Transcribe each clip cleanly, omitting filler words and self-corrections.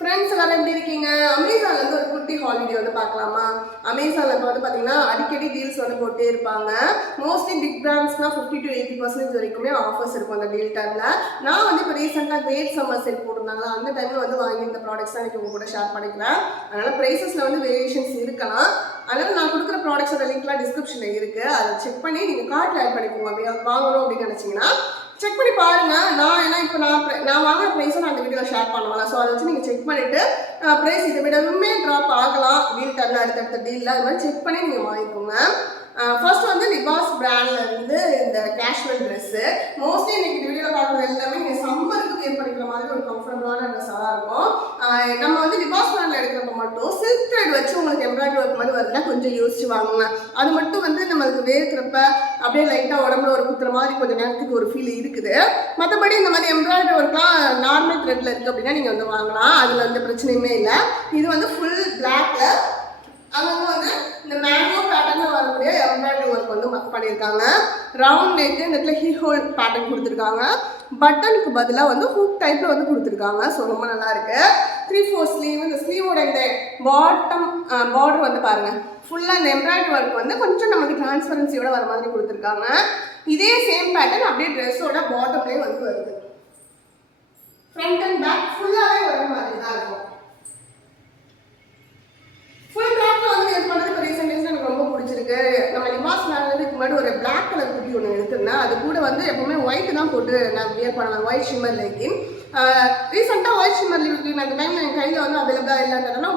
Friends எல்லாரும் எப்படி இருக்கீங்க? அமேசான்ல இருந்து ஒரு குட்டி ஹால் வீடியோ வந்து பார்க்கலாமா? அமேசான்ல இப்போ வந்து பார்த்தீங்கன்னா அடிக்கடி டீல்ஸ் வந்து போட்டே இருப்பாங்க. மோஸ்ட்லி பிக் பிராண்ட்ஸ்னா 50 to 80% வரைக்குமே ஆஃபர்ஸ் இருக்கும் அந்த டீல் டைம்ல. நான் வந்து இப்போ ரீசெண்டாக கிரேட் சம்மர் சேல் போட்டிருந்தாங்க, அந்த டைம்ல வந்து வாங்கியிருந்த ப்ராடக்ட்ஸ் தான் எனக்கு உங்க கூட ஷேர் பண்ணிக்கிறேன். அதனால ப்ரைஸஸ்ல வந்து வேரியேஷன்ஸ் இருக்கலாம். அதனால நான் கொடுக்குற ப்ராடக்ட்ஸோட லிங்க்லாம் டிஸ்கிரிப்ஷன்ல இருக்கு, அதை செக் பண்ணி நீங்க கார்ட்ல ஆட் பண்ணிக்கோங்க. வாங்கணும் அப்படின்னு நினைச்சீங்கன்னா செக் பண்ணி பாருங்க. இப்போ நான் வாங்குற ப்ரைஸும் நான் அந்த வீடியோவில் ஷேர் பண்ணுவேன். ஸோ அதை வச்சு நீங்கள் செக் பண்ணிவிட்டு ப்ரைஸ் இதை விடவுமே ட்ராப் ஆகலாம் டீல் டைமில், அடுத்தடுத்த டீலில் அது மாதிரி செக் பண்ணி நீங்கள் வாங்கிக்கோங்க. ஃபர்ஸ்ட் வந்து லிபாஸ் பிராண்ட்ல இருந்து இந்த கேஷுவல் ட்ரெஸ்ஸு மோஸ்ட்லி இன்னைக்கு இந்த வீடியோவில் பார்க்குறது எல்லாமே நீங்கள் சம்மருக்கு வேர் பண்ணிக்கிற மாதிரி ஒரு கம்ஃபர்டபுளான ட்ரெஸ்ஸாக தான் இருக்கும். நம்ம வந்து லிபாஸ் பிராண்டில் எடுக்கிறப்ப மட்டும் சில்க் த்ரெட் வச்சு உங்களுக்கு எம்ப்ராய்டரி ஒர்க் மாதிரி வருதுன்னா கொஞ்சம் யோசிச்சு வாங்குங்க. அது மட்டும் வந்து நம்மளுக்கு வேர்க்கிறப்ப அப்படியே லைட்டாக உடம்புல ஒரு குத்துற மாதிரி கொஞ்சம் நேரத்துக்கு ஒரு ஃபீல் இருக்குது. மற்றபடி இந்த மாதிரி எம்ப்ராய்டரி ஒர்க்லாம் நார்மல் த்ரெட்ல இருக்குது அப்படின்னா நீங்கள் வந்து வாங்கலாம், அதில் எந்த பிரச்சனையுமே இல்லை. இது வந்து ஃபுல் பிளாக்ல அங்கே வந்து இந்த மேங்கோ பேட்டர்ன்ல வரக்கூடிய எம்ப்ராய்டரி ஒர்க் வந்து பண்ணியிருக்காங்க. ரவுண்ட் நெக்கு, இந்த இடத்துல ஹீ ஹோல் பேட்டர்ன் கொடுத்துருக்காங்க. பட்டனுக்கு பதிலாக வந்து ஹூக் டைப்ல வந்து கொடுத்துருக்காங்க. ஸோ ரொம்ப நல்லா இருக்கு. 3/4 ஸ்லீவ். இந்த ஸ்லீவோட இந்த பாட்டம் பார்டர் வந்து பாருங்க, ஃபுல்லாக இந்த எம்ப்ராய்டரி ஒர்க் வந்து கொஞ்சம் நமக்கு டிரான்ஸ்பரன்சியோட வர மாதிரி கொடுத்துருக்காங்க. இதே சேம் பேட்டர்ன் அப்படியே ட்ரெஸ்ஸோட பாட்டம்லேயே வந்து வருது. ஃப்ரண்ட் அண்ட் பேக் ஃபுல்லாகவே ஒரே மாதிரி தான் இருக்கும். ஃபுல் பிளாக்ல வந்து வேர் பண்ணுறது இப்போ ரீசெண்ட் டேஸ்ல எனக்கு ரொம்ப பிடிச்சிருக்கு. நம்ம லிபாஸ் இதுக்கு முன்னாடி ஒரு பிளாக் கலர் குட்டி ஒன்று எடுத்திருந்தேன். அது கூட வந்து எப்பவுமே ஒயிட் தான் போட்டு நான் வேர் பண்ணுவேன், ஒயிட் ஷிம்மர் லெகின். ரீசெண்டாக ஒயிட் ஷிம்மர் லெகின் அந்த டைமில் என் கையில் வந்து அவைலபிளாக இல்லைன்றதுனா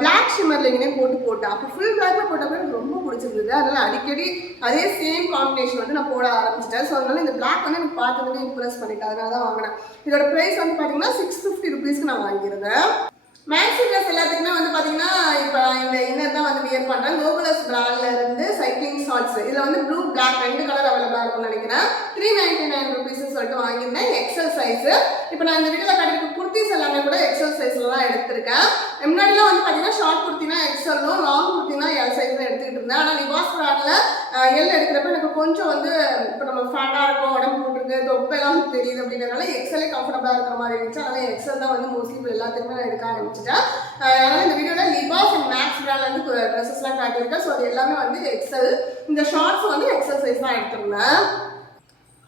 பிளாக் ஷிம்மர் லெகினே போட்டேன். அப்போ ஃபுல் பிளாக்ல போட்டப்போ எனக்கு ரொம்ப பிடிச்சிருந்தது. அதனால அடிக்கடி அதே சேம் காம்பினேஷன் வந்து நான் போட ஆரம்பிச்சிட்டேன். ஸோ அதனால இந்த பிளாக் வந்து எனக்கு பார்த்ததுமே இம்ப்ரெஸ் பண்ணிட்டேன், அதனால தான் வாங்கினேன். இதோட ப்ரைஸ் வந்து பார்த்தீங்கன்னா 650 rupees நான் வாங்கியிருந்தேன். மேக்ஸி ட்ரெஸ் எல்லாத்துக்குமே வந்து பார்த்தீங்கன்னா இப்போ இந்த இன்னர் தான் வந்து வியர் பண்ணுறேன். கோகுலஸ் பிராண்ட்ல இருந்து சைக்கிளிங் ஷார்ட்ஸ். இதில் வந்து ப்ளூ பிளாக் 2 கலர் அவைலபிளாக இருக்கும்னு நினைக்கிறேன். 399 rupees சொல்லிட்டு வாங்கியிருந்தேன். XL size. இப்போ நான் இந்த வீடியோவில் காட்டியிருக்க குர்த்திஸ் எல்லாமே கூட எக்ஸல் சைஸில் தான் எடுத்திருக்கேன். முன்னாடிலாம் வந்து பார்த்தீங்கன்னா ஷார்ட் குர்த்தினா எக்ஸலும், லாங் குர்த்தினா எல் சைஸ் தான் எடுத்துக்கிட்டு இருந்தேன். ஆனால் லிபாஸ் பிராண்டில் எல் எடுக்கிறப்ப எனக்கு கொஞ்சம் வந்து இப்போ நம்ம ஃபேட்டாக இருக்கும், உடம்பு போட்டுருக்கு, தொப்பெல்லாம் தெரியுது அப்படின்றதுனால எக்ஸலே கம்ஃபர்டபுளாக இருக்கிற மாதிரி இருந்துச்சு. அதனால் எக்ஸல் தான் வந்து மோஸ்ட்லி இப்போ எல்லாத்துக்குமே நான் எடுக்க ஆரம்பிச்சிட்டேன். அதனால் இந்த வீடியோவில் லிபாஸ் அண்ட் மேக்ஸ் பிராண்ட்லேருந்து ட்ரெஸ்ஸஸ்லாம் காட்டியிருக்கேன். ஸோ அது எல்லாமே வந்து எக்ஸல். இந்த ஷார்ட்ஸ் வந்து எக்ஸல் சைஸ் தான் எடுத்திருந்தேன்.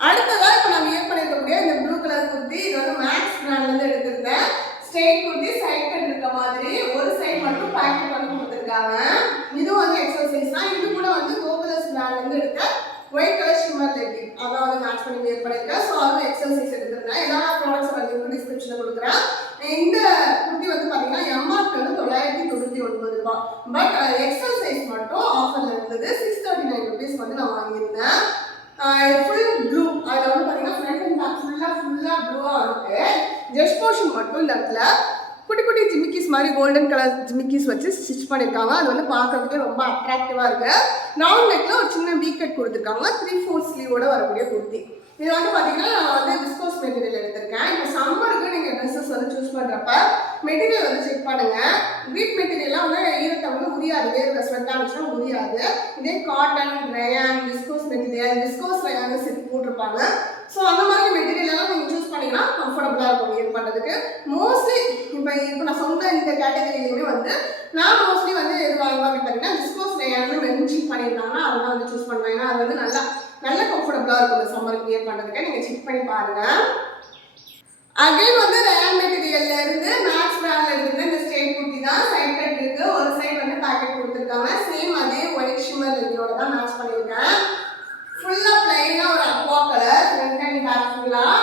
அடுத்ததான் இப்போ நான் வியர் பண்ணியிருக்கக்கூடிய இந்த ப்ளூ கலர் குர்த்தி, இது வந்து மேக்ஸ் பிராண்ட்லேருந்து எடுத்திருந்தேன். ஸ்ட்ரெயிட் குர்த்தி, சைட் கட் இருக்க மாதிரி ஒரு சைடு மட்டும் பேக்கெட் வந்து கொடுத்துருக்காங்க. இதுவும் வந்து எக்ஸல் சைஸ் தான். இது கூட வந்து கோகுலஸ் பிராண்ட்லேருந்து எடுத்த ஒயிட் கலர் ஷிம்மர் லெகின் அதான் வந்து மேட்ச் பண்ணி வியர் பண்ணியிருக்கேன். ஸோ அதுவும் எக்ஸல் சைஸ் எடுத்திருந்தேன். எல்லா ப்ராடக்ட்ஸோட லிங்க் டிஸ்கிரிப்ஷனில் கொடுக்குறேன். இந்த குர்த்தி வந்து பார்த்தீங்கன்னா எம்ஆர்பி வந்து 999 ரூபாய். பட் எக்ஸல் சைஸ் மட்டும் ஆஃபர்ல இருந்தது. 639 rupees வந்து நான் வாங்கியிருந்தேன். Full blue. அதில் வந்து பார்த்தீங்கன்னா ஃப்ரண்ட் அண்ட் பேக் ஃபுல்லாக ப்ளூவாக இருக்கு. ஜஸ்ட் போர்ஷன் மட்டும் இந்த இடத்துல குட்டி குட்டி ஜிமிக்கிஸ் மாதிரி கோல்டன் கலர் ஜிமிக்கிஸ் வச்சு ஸ்டிச் பண்ணியிருக்காங்க. அது வந்து பார்க்கறதுக்கே ரொம்ப அட்ராக்டிவாக இருக்கு. ரவுண்ட் நெக்கில் ஒரு சின்ன வீ கட் கொடுத்துருக்காங்க. 3/4 ஸ்லீவோட வரக்கூடிய குர்த்தி. இது வந்து பார்த்தீங்கன்னா நான் வந்து விஸ்கோஸ் மெட்டீரியல் எடுத்திருக்கேன். இப்போ சம்மருக்கு நீங்கள் ட்ரெஸ்ஸஸ் வந்து சூஸ் பண்ணுறப்ப மெட்டீரியல் வந்து செக் பண்ணுங்க. வீட் மெட்டீரியல்லாம் வந்து ஈரத்தை வந்து முடியாது, வேறு ஸ்வெட்டாக இருந்துச்சுன்னா முடியாது. இதே cotton, rayon, viscose material, viscose rayon சேர்த்து போட்டிருப்பாங்க. ஸோ அந்த மாதிரி மெட்டீரியல் எல்லாம் நீங்கள் சூஸ் பண்ணிங்கன்னா கம்ஃபர்டபுளாக இருக்கும் வியர் பண்ணுறதுக்கு. மோஸ்ட்லி இப்போ நான் சொன்ன இந்த கேட்டகரியிலையுமே வந்து நான் மோஸ்ட்லி வந்து எது வாங்குவேன் அப்படின்னு பார்த்தீங்கன்னா விஸ்கோஸ் ரயான்னு மென்ஷன் பண்ணியிருந்தாங்கன்னா அதெல்லாம் வந்து சூஸ் பண்ணுவேன். ஏன்னா அது வந்து நல்ல கம்ஃபர்டபுளாக இருக்கும் இந்த சம்மருக்கு வியர் பண்ணுறதுக்கு. நீங்கள் செக் பண்ணி பாருங்கள். அகைன் வந்து ரயான் மெட்டீரியல்ல இருந்து மேக்ஸ் பிராண்ட்ல இருந்து இந்த ஸ்ட்ரெயிட் குர்த்தி தான். சைட் கட் இருக்கு, ஒரு சைடு வந்து பேக்கெட் கொடுத்துருக்காங்க. சேம் அதே ஒயிட் ஷிம்மர் லெகினோட தான் மேட்ச் பண்ணியிருக்கேன். ஃபுல்லாக பிளைனாக ஒரு aqua colour front and back ஃபுல்லாக.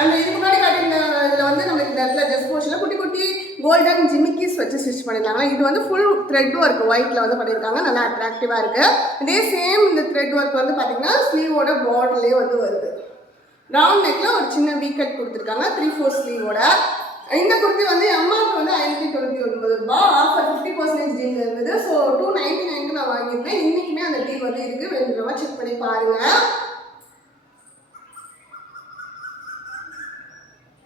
அந்த இதுக்கு முன்னாடி காட்டியிருந்த இதில் வந்து நம்மளுக்கு இந்த இடத்துல ஜஸ்ட் போர்ஷனில் குட்டி குட்டி கோல்டன் ஜிமிக்கிஸ் வச்சு ஸ்டிச் பண்ணியிருக்காங்க. இது வந்து ஃபுல் த்ரெட் ஒர்க் ஒயிட்டில் வந்து பண்ணியிருக்காங்க. நல்லா அட்ராக்டிவாக இருக்குது. இதே சேம் இந்த த்ரெட் ஒர்க் வந்து பார்த்தீங்கன்னா ஸ்லீவோட பார்டர்லேயே வந்து வருது. ரவுண்ட் நெக்கில் ஒரு சின்ன வீ கட் கொடுத்துருக்காங்க 3/4 ஸ்லீவோட. இந்த குர்த்தி வந்து எம்ஆர்பி வந்து 599 ரூபாய். ஆஃபர் 50% டீல் இருந்தது. ஸோ 299 நான் வாங்கியிருந்தேன். இன்னைக்குமே அந்த டீல் வந்து இருக்கு, வேணுன்றவா செக் பண்ணி பாருங்க.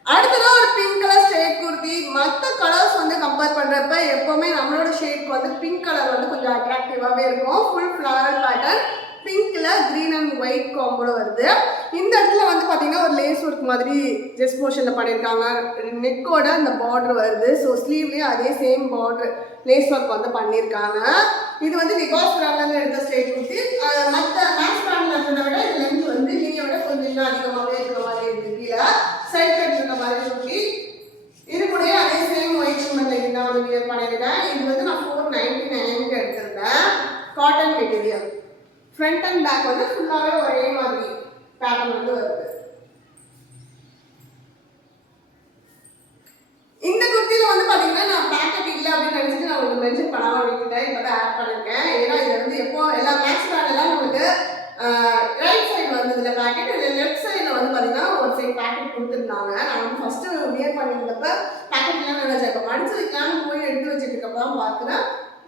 அடுத்ததான் ஒரு பிங்க் கலர் ஸ்ட்ரெயிட் குர்த்தி. மற்ற கலர்ஸ் வந்து கம்பேர் பண்ணுறப்ப எப்போவுமே நம்மளோட ஷேட் வந்து பிங்க் கலர் வந்து கொஞ்சம் அட்ராக்டிவாகவே இருக்கும். ஃபுல் ஃப்ளாரல் பேட்டர்ன், பிங்க்ல கிரீன் அண்ட் ஒயிட் காம்போல வருது. இந்த இடத்துல வந்து பார்த்தீங்கன்னா ஒரு லேஸ் ஒர்க் மாதிரி ஜெஸ்ட் போர்ஷனில் பண்ணியிருக்காங்க. நெக்கோட அந்த பார்டர் வருது. ஸோ ஸ்லீவ்லேயும் அதே சேம் பார்டர் லேஸ் ஒர்க் வந்து பண்ணியிருக்காங்க. இது வந்து லிபாஸ் பிராண்ட்லேருந்து எடுத்த ஸ்ட்ரெயிட் குர்த்தி. மற்ற மேக்ஸ் பிராண்டில் இருக்கிறத விட இது லென்த் வந்து நீங்க விட கொஞ்சம் இன்னும் அதிகமாகவே இருக்கிற மாதிரி இருக்குது. கீழே சைட் கட் இருக்க மாதிரி குர்த்தி. இது கூட அதே சேம் ஒயிட் ஷிம்மர்ல தான் வந்து வியர் பண்ணியிருக்கேன். இது வந்து நான் 499 எடுத்திருக்கேன். Cotton material. Front and back வந்து ஃபுல்லாகவே ஒரே மாதிரி பேட்டர்ன் வந்து வருது. இந்த குர்த்தியில் வந்து பார்த்தீங்கன்னா நான் பேக்கெட் இல்லை அப்படின்னு நினச்சிட்டு நான் உங்களுக்கு மென்ஷன் பண்ணாமல் விட்டுட்டேன். இப்போ தான் ஆட் பண்ணியிருக்கேன். ஏன்னா இது வந்து எப்போ எல்லா மேக்ஸ் பிராண்டெல்லாம் உங்களுக்கு ரைட் சைடு வந்ததுல பேக்கெட், இல்லை லெஃப்ட் சைடில் வந்து பார்த்தீங்கன்னா ஒரு சைடு பேக்கெட் கொடுத்துருந்தாங்க. நான் வந்து ஃபஸ்ட்டு வியர் பண்ணியிருந்தப்ப பேக்கெட் எல்லாம் நினைச்சேன். இப்போ மடிச்சு வைக்கலான்னு போய் எடுத்து வச்சுட்டு தான் பார்க்குறேன்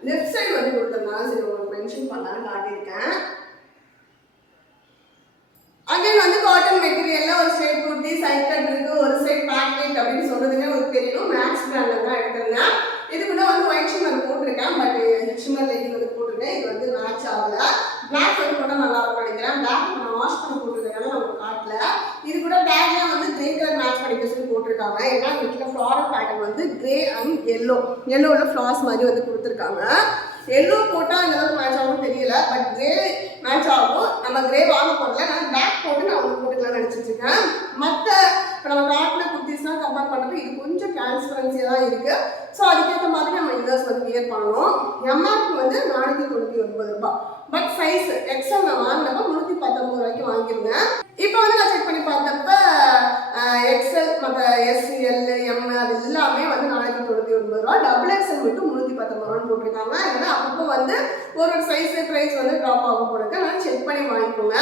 லெஃப்ட் சைடு வந்து கொடுத்துருந்தாங்க. சரி உங்களுக்கு மென்ஷன் பண்ணலான்னு காட்டியிருக்கேன். அகைன் வந்து காட்டன் மெட்டீரியல்ல ஒரு ஸ்ட்ரெயிட் குர்த்தி, சைட் கட் இருக்கு, ஒரு சைட் பேக்கெட் அப்படின்னு சொல்றதுமே உங்களுக்கு தெரியணும். மேக்ஸ் பிராண்ட்ல தான் எடுத்திருந்தேன். இது கூட வந்து ஒயிட் ஷிம்மர் போட்டிருக்கேன். பட் ஷிம்மர் லெகின் வந்து போட்டிருக்கேன். இது வந்து மேட்ச் ஆகல. பிளாக் வந்து கூட நல்லா இருக்கும் நினைக்கிறேன். பிளாக் நான் வாஷ் பண்ணி போட்டிருக்கேன், நமக்கு காட்டல. இது கூட டேக்லாம் வந்து கிரே கலர் மேட்ச் பண்ணிக்க சொல்லி போட்டிருக்காங்க. ஏன்னா வீட்டில் ஃப்ளாரல் பேட்டர்ன் வந்து கிரே அண்ட் எல்லோவில் ஃப்ளார்ஸ் மாதிரி வந்து கொடுத்துருக்காங்க. எல்லோ போட்டால் இந்த அளவுக்கு மேட்ச் ஆகும் தெரியல. பட் கிரே மேட்ச் ஆகும். நம்ம கிரே வாங்க போடல, நான் பிளாக் போட்டு நான் வந்து போட்டுக்கலாம்னு நினச்சிட்டு இருக்கேன். மற்ற இப்போ நம்ம காட்டின குர்த்திஸ்லாம் கம்பேர் பண்ணுறப்ப இது கொஞ்சம் டிரான்ஸ்பரன்சியாக தான் இருக்குது. ஸோ அதுக்கேற்ற மாதிரி நம்ம இன்னர்ஸ் வந்து வியர் பண்ணணும். எம்ஆர்பி வந்து 499 ரூபாய். பட் சைஸ் எக்ஸல் நான் வாங்கினப்ப 319 ரூபாய்க்கு வாங்கியிருந்தேன். இப்போ வந்து நான் செக் பண்ணி பார்த்தப்ப எக்ஸல் மற்ற எஸ்எல் எம் அது எல்லாமே வந்து 499 ரூபா. டபுள் எக்ஸல் மட்டும் 319 ரூபான்னு போட்டிருக்காங்க. ஏன்னா அப்பப்போ வந்து ஒரு சைஸ் ப்ரைஸ் வந்து ட்ராப் ஆகும் போடுங்க. அதனால செக் பண்ணி வாங்கிக்கோங்க.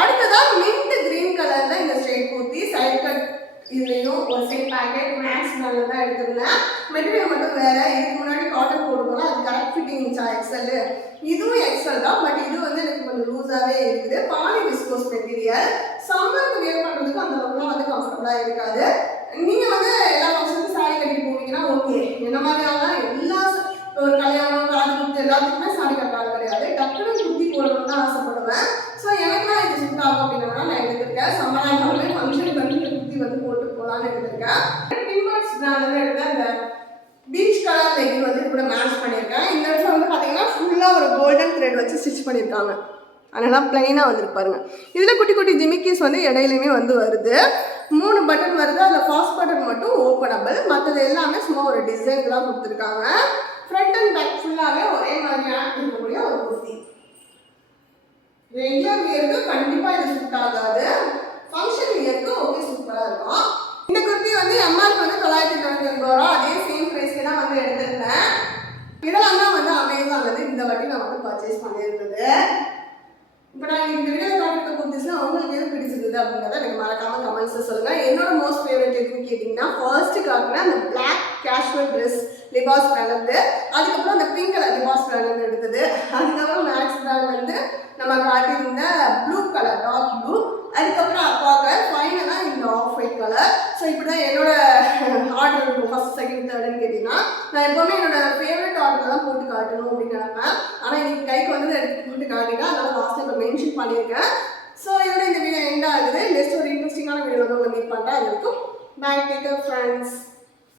அடுத்ததான் மின்ட் கிரீன் கலர்ல இந்த ஸ்ட்ரெயிட் குர்த்தி, சைட் கட் இதுலையும் ஒரு சைட் பேக்கெட் மேக்ஸ் பிராண்ட்ல தான் எடுத்திருந்தேன். மெட்டீரியல் மட்டும் வேற. இதுக்கு முன்னாடி காட்டன் போட்டுக்கலாம், அது கரெக்ட் ஃபிட்டிங் இருந்துச்சா எக்ஸல். இதுவும் எக்ஸல் தான். பட் இது வந்து எனக்கு கொஞ்சம் லூஸாகவே இருக்குது. Poly viscose material. சம்மருக்கு வியர் பண்ணுறதுக்கு அந்த அளவுக்குலாம் வந்து கம்ஃபர்டபுளாக இருக்காது. நீங்கள் வந்து எல்லா ஃபங்க்ஷனுக்கும் சாரி கட்டிட்டு போனீங்கன்னா ஓகே. என்ன மாதிரி ஆனால் எல்லா ஒரு கல்யாணம் காது குத்து எல்லாத்துக்குமே சாரி கட்டாது கிடையாது. டக்குனு குர்த்தி போடணும்னு தான் ஆசைப்படுவேன். ஸோ எனக்குலாம் இது சூட் ஆகும் அப்படின்னா நான் எடுத்திருக்கேன். சம்மராகவே ஃபங்க்ஷனுக்கு வந்து இந்த குர்த்தி வந்து போட்டு போகலான்னு எடுத்திருக்கேன். டிம்பர்ஸ் பிராண்ட்ல எடுத்த அந்த பீச் கலர் லெகின் வந்து கூட மேட்ச் பண்ணியிருக்கேன். இந்த இடத்துல வந்து பார்த்தீங்கன்னா ஃபுல்லாக ஒரு கோல்டன் த்ரெட் வச்சு ஸ்டிச் பண்ணியிருக்காங்க. அதனால் ப்ளைனாக வந்துருப்பாருங்க. இதில் குட்டி குட்டி ஜிமிக்கிஸ் வந்து இடையிலுமே வந்து வருது. 3 பட்டன் வருது. அதில் ஃபர்ஸ்ட் பட்டன் மட்டும் ஓப்பனபிள். மற்றது எல்லாமே சும்மா ஒரு டிசைன் தான் கொடுத்துருக்காங்க. ஃப்ரண்ட் அண்ட் பேக் ஃபுல்லாகவே ஒரே மாதிரியான இருக்கக்கூடிய ஒரு குர்த்தி. ரெகுலர் வியருக்கு கண்டிப்பாக இது சூட் ஆகாது. ஃபங்க்ஷன் வியருக்கு ஓகே சூப்பராக இருக்கும். இந்த குர்த்தி வந்து எம்ஆர்பி வந்து 999 ரூபா. அதே சேம் ப்ரைஸ்க்கு தான் வந்து எடுத்திருந்தேன். இதெல்லாம் தான் வந்து அமேசான்ல இந்த வாட்டி நான் வந்து பர்ச்சேஸ் பண்ணியிருந்தது. இப்போ நான் இந்த வீடியோவில் காட்டிருக்க குர்த்திஸ்லாம் அவங்களுக்கு எது பிடிச்சிருந்தது அப்படிங்கிறத எனக்கு மறக்காம கமெண்ட்ஸில் சொல்லுங்கள். என்னோட மோஸ்ட் ஃபேவரட் எதுன்னு கேட்டிங்கன்னா ஃபர்ஸ்ட்டு காட்டினா அந்த பிளாக் கேஷுவல் ட்ரெஸ் லிபாஸ் பிராண்ட்லேருந்து, அதுக்கப்புறம் அந்த பிங்க் கலர் லிபாஸ் பிராண்ட்லேருந்து எடுத்தது, அதுக்கப்புறம் மேக்ஸ் பிராண்ட்லேருந்து நம்ம காட்டியிருந்த ப்ளூ கலர் டார்க் ப்ளூ, அதுக்கப்புறம் அப்பா கலர், ஃபைனலாக இந்த ஆஃப் ஒயிட் கலர். ஸோ இப்படி தான் என்னோட ஆர்டர் இருக்கும். ஃபர்ஸ்ட் செகண்ட் தேர்டுன்னு கேட்டிங்கன்னா நான் எப்போவுமே என்னோட ஃபேவரட் ஆர்டர் தான் போட்டு காட்டணும் அப்படின்னு நினைப்பேன். ஆனால் இன்னைக்கு கைக்கு வந்து எடுத்து போட்டு காட்டிட்டேன். அதனால் லாஸ்ட்டில் இப்போ மென்ஷன் பண்ணியிருக்கேன். ஸோ இதோட இந்த வீடியோ எண்ட் ஆகுது. நெக்ஸ்ட் ஒரு இன்ட்ரெஸ்டிங்கான வீடியோ வந்து உங்களை மீட் பண்ணுறேன். அது வரைக்கும் பை, டேக் கேர் ஃப்ரெண்ட்ஸ்.